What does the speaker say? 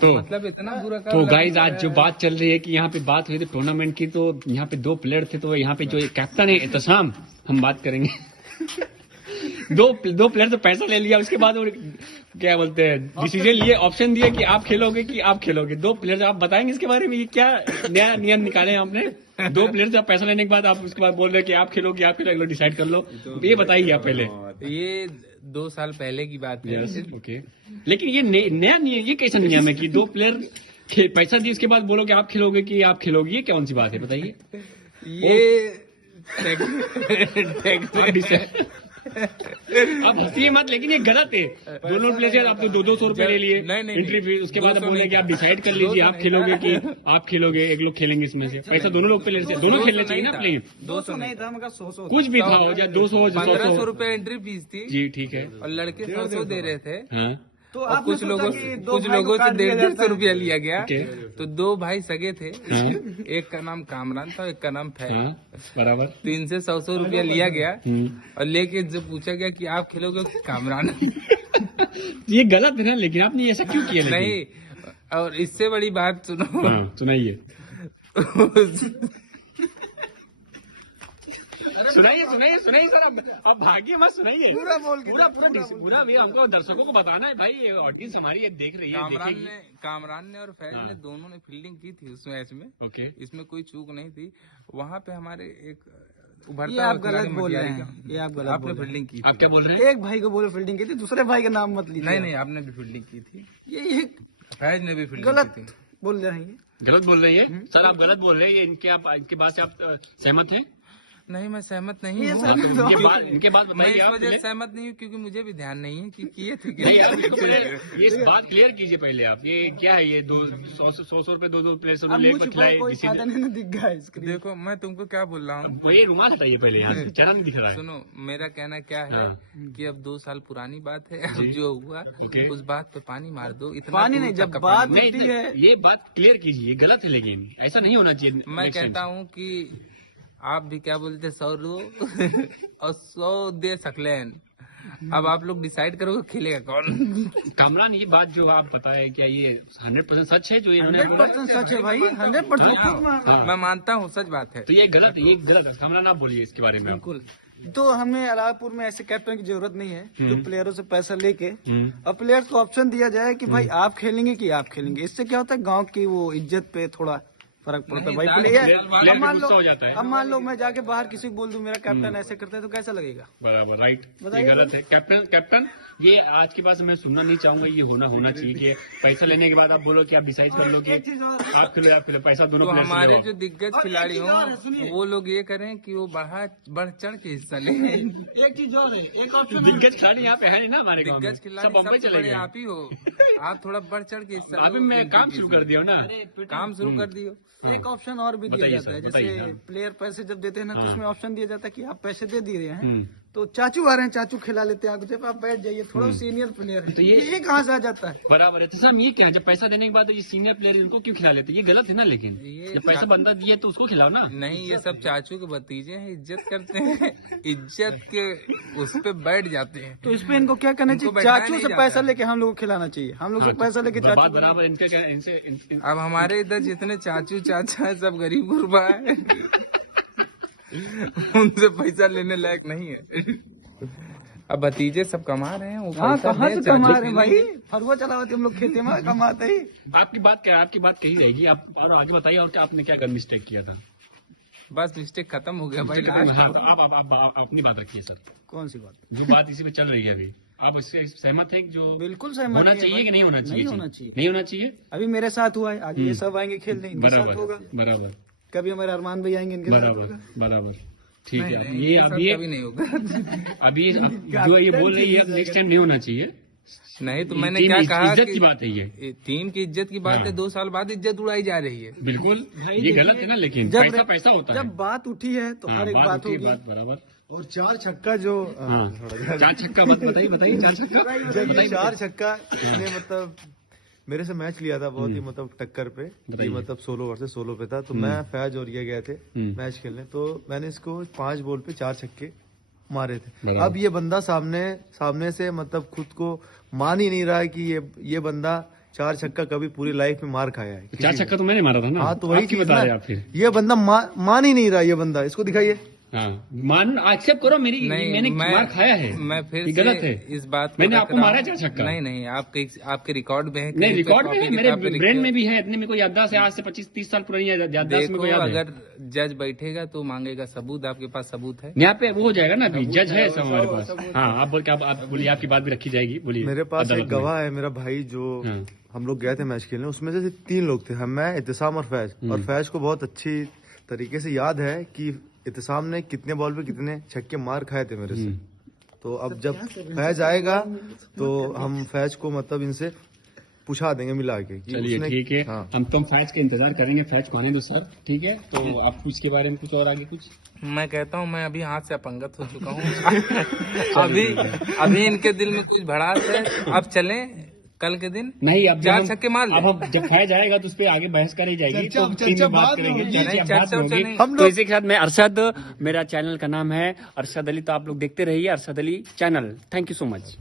मतलब इतना बुरा तो गाइज आज जो बात चल रही है कि यहाँ पे बात हुई थी टूर्नामेंट की, तो यहाँ पे 2 प्लेयर थे, तो यहाँ पे जो कैप्टन है एहतशाम, हम बात करेंगे। दो प्लेयर तो पैसा ले लिया, उसके बाद वो क्या बोलते हैं डिसीजन लिए, ऑप्शन दिए कि आप खेलोगे कि आप खेलोगे। 2 प्लेयर आप बताएंगे इसके बारे में, ये क्या नया नियम निकाले हैं आपने? 2 प्लेयर से आप पैसा लेने के बाद आप उसके बाद बोल रहे हैं कि आप खेलोगे आप खेलोगे, डिसाइड कर लो। ये बताइए आप पहले। ये 2 साल पहले की बात है। ओके, लेकिन ये नया नियम, ये कैसा नियम है कि 2 प्लेयर पैसा दिए उसके बाद बोलो कि आप खेलोगे कि आप खेलोगे? ये कौन सी बात है बताइए। ये अब हंसिए मत, लेकिन ये गलत है। दोनों प्लेयर आप तो 200 रुपए ले लिए एंट्री फीस, उसके बाद बोले कि आप डिसाइड कर लीजिए आप खेलोगे कि आप खेलोगे। एक लोग खेलेंगे, इसमें से पैसा दोनों लोग प्लेयर से दोनों खेलने चाहिए ना प्लेयर। 200 नहीं था, मगर 100 कुछ भी था, हो जाए 200 1500 रुपए एंट्री फीस थी जी, ठीक है। और लड़के 100 दे रहे थे। हाँ, तो कुछ लोगों से 150 रुपया लिया गया। तो 2 भाई सगे थे, एक का नाम कामरान था, एक का नाम फैज। बराबर। तो इनसे 100 रुपया लिया गया और लेके जब पूछा गया कि आप खेलोगे कामरान। ये गलत है ना, लेकिन आपने ऐसा क्यों किया? नहीं, और इससे बड़ी बात सुनो। सुनाइए सुनाइए सर, अब भागिए मत, सुनाइए पूरा बोल के पूरा भी हमको दर्शकों को बताना है भाई, ऑडियंस हमारी ये देख रही है। कामरान ने और फैज ने दोनों ने फील्डिंग की थी उस मैच में। ओके, इसमें कोई चूक नहीं थी। वहाँ पे हमारे एक ये आप गलत बोल रहे हैं, ये आप गलत आपने फील्डिंग की। आप क्या बोल रहे हैं? एक भाई को बोले फील्डिंग की थी, दूसरे भाई का नाम मत लीजिए। नहीं, आपने भी फील्डिंग की थी। ये फैज ने भी फील्डिंग गलत की थी। बोल रहे हैं, गलत बोल रही है सर, आप गलत बोल रहे हैं। इनके बात से आप सहमत हैं? नहीं, मैं सहमत नहीं हूँ। इनके बाद मैं इस वजह से सहमत नहीं हूँ क्योंकि मुझे भी ध्यान नहीं है कि किए थे। ये इस बात क्लियर कीजिए पहले आप, ये क्या है? ये 100 रुपए 2 प्लेयर से देखो, मैं तुमको क्या बोल रहा हूँ। ये रुमाल हटाइए पहले यार, चेहरा नहीं दिख रहा है। सुनो, मेरा कहना क्या है कि अब 2 साल पुरानी बात है। अब जो हुआ उस बात पे पानी मार दो। इतना पानी नहीं, जब बात होती है ये बात क्लियर कीजिए, गलत है, लेकिन ऐसा नहीं होना चाहिए। मैं कहता हूँ कि आप भी क्या बोलते 100 लो और 100 दे सकलेन। अब आप लोग डिसाइड करोगे खेलेगा कौन। कामरान, ये बात जो आप बताए, क्या ये 100% सच है? जो 100% सच है भाई, 100%। मैं मानता हूँ सच बात है। तो ये गलत है, ये गलत है। कामरान, आप बोलिए इसके बारे में। बिल्कुल, तो हमें अलाहापुर में ऐसे कैप्टन की जरूरत नहीं है जो प्लेयरों से पैसा लेके और प्लेयर को ऑप्शन दिया जाए कि भाई आप खेलेंगे कि आप खेलेंगे। इससे क्या होता है, गांव की वो इज्जत पे थोड़ा फर्क पड़ता है भाई। प्लेयर अब मान लो मैं जाके बाहर किसी को बोल दूं मेरा कैप्टन ऐसे करता है, तो कैसा लगेगा? बराबर, राइट, ये गलत है। कैप्टन ये आज की बात मैं सुनना नहीं चाहूंगा। ये होना चाहिए कि पैसा लेने के बाद आप बोलो कि आप डिसाइड कर लो कि आप खेलो या फिर पैसा दोनों। तो हमारे जो दिग्गज खिलाड़ी हों वो लोग ये करें कि वो बढ़ चढ़ के हिस्सा लें। एक चीज और है, एक ऑप्शन दिग्गज खिलाड़ी यहाँ पे है ना हमारे गाँव में, दिग्गज खिलाड़ी बम्बई चले गए। आप ही हो, आप थोड़ा बढ़ चढ़ के हिस्सा। अभी मैं काम शुरू कर दिया ना, काम शुरू कर दियो। एक ऑप्शन और भी दिया जाता है, जैसे प्लेयर पैसे जब देते हैं ना, तो उसमें ऑप्शन दिया जाता है कि आप पैसे दे दिए हैं तो चाचू आ रहे हैं, चाचू खिला लेते हैं आपको, आप बैठ जाइए, थोड़ा सीनियर प्लेयर है। तो ये कहाँ से आ जाता है? बराबर है। तो सर ये क्या है, जब पैसा देने के बाद ये सीनियर प्लेयर इनको क्यों खिला लेते हैं? ये गलत है ना, लेकिन जब पैसा बंदा दिए तो उसको खिलाओ ना। नहीं, ये सब चाचू के भतीजे हैं, इज्जत करते हैं, इज्जत के उस पे बैठ जाते हैं। तो इसमें इनको क्या करना चाहिए? चाचू से पैसा लेके हम लोग को खिलाना चाहिए, हम लोग से पैसा लेके चाचू। बराबर, इनसे अब हमारे इधर जितने चाचू चाचा है सब गरीब गुरबा है। उनसे पैसा लेने लायक नहीं है। अब भतीजे सब कमा रहे हैं। कहाँ से कमा रहे हैं भाई? फरुआ चलावती हम लोग खेती में कमाते ही। आपकी बात कही रहेगी। आप और आगे बताइए, और क्या आपने क्या मिस्टेक किया था? बस मिस्टेक खत्म हो गया भाई। आप अपनी बात रखिए सर। कौन सी बात? जो बात इसी पे चल रही है अभी, आप इससे सहमत है? जो बिल्कुल सहमत। होना चाहिए कि नहीं होना चाहिए? नहीं होना चाहिए। अभी मेरे साथ हुआ है, आज ये सब आएंगे खेलने, इनके साथ होगा। बराबर। कभी हमारे अरमान भाई आएंगे, इनके साथ। बराबर, ठीक है। ये अभी नहीं होगा। अभी जो ये बोल रही है, नेक्स्ट टाइम नहीं होना चाहिए। नहीं, तो मैंने क्या कहा, इज्जत की बात है, ये टीम की इज्जत की बात है। 2 साल बाद इज्जत उड़ाई जा रही है। बिल्कुल, ये गलत है ना, लेकिन पैसा होता है। जब बात उठी है तो हर एक बात होगी। बराबर। और 4 छक्का जो 4 छक्का मत बताइए 4 छक्का। 4 छक्का इसने मतलब मेरे से मैच लिया था, बहुत ही मतलब टक्कर पे, मतलब 16 वर्सेस 16 पे था। तो मैं फैज और ये गए थे मैच खेलने, तो मैंने इसको 5 बॉल पे 4 छक्के मारे थे। अब ये बंदा सामने से मतलब खुद को मान ही नहीं रहा है कि ये बंदा 4 छक्का कभी पूरी लाइफ में मार खाया है। 4 छक्का तो मैंने मारा था ना। हाँ तो वही आप क्यों चीज बता ना, रहे हैं आप फिर? ये बंदा मान ही नहीं रहा, ये बंदा, इसको दिखाइए। हाँ, मान एक्सेप्ट करो मेरी, मैंने मार खाया है, मैं फिर ये से गलत है। इस बात को मैंने रख आपको रहा मारा हूं। 4 छक्का। नहीं आपके रिकॉर्ड में है, नहीं, कहीं पे रिकॉर्ड में कॉपी है, मेरे किताब पे लिखे ब्रेन में में भी है। इतनी मेरे को याददाश्त है, आज से 25-30 साल पुरानी याददाश्त मेरे देखो, को याद है। अगर जज बैठेगा तो मांगेगा सबूत, आपके पास सबूत है? यहाँ पे वो हो जाएगा ना, अभी जज है सब हमारे पास। हाँ, आप बोल के आप बोलिए, आपकी बात भी रखी जाएगी, बोलिए। मेरे पास एक अदालत में। गवाह है, मेरा भाई, जो हाँ। हम लोग गए थे मैच खेलने, उसमें से 3 लोग थे, हम, मैं, इत्तिसाम और फैज। और फैज को बहुत अच्छी तरीके से याद है कि इत्तिसाम ने कितने बॉल पे कितने छक्के मार खाए थे मेरे से। तो अब जब फैज आएगा तो हम फैज को मतलब इनसे पूछा देंगे मिला के कि चलिए उसने- ठीक है। हाँ। हम तुम फैच का इंतजार करेंगे, फैच को आने दो सर, ठीक है? तो आप कुछ के बारे में कुछ और आगे कुछ? मैं कहता हूँ, मैं अभी हाथ से अपंगत हो चुका हूँ। अभी इनके दिल में कुछ भड़ास है। अब चलें कल के दिन, नहीं, अब 4 छक्के मार ले। अब हम जब फैज आएगा तो उस पर आगे बहस करी जाएगी, तो टीम में बात करेंगे। नहीं, चर्चा होगी। नहीं। तो इसी के साथ मैं अरशद, मेरा चैनल का नाम है अरशद अली, तो आप लोग देखते रहिए Arshad Ali channel. Thank you so much.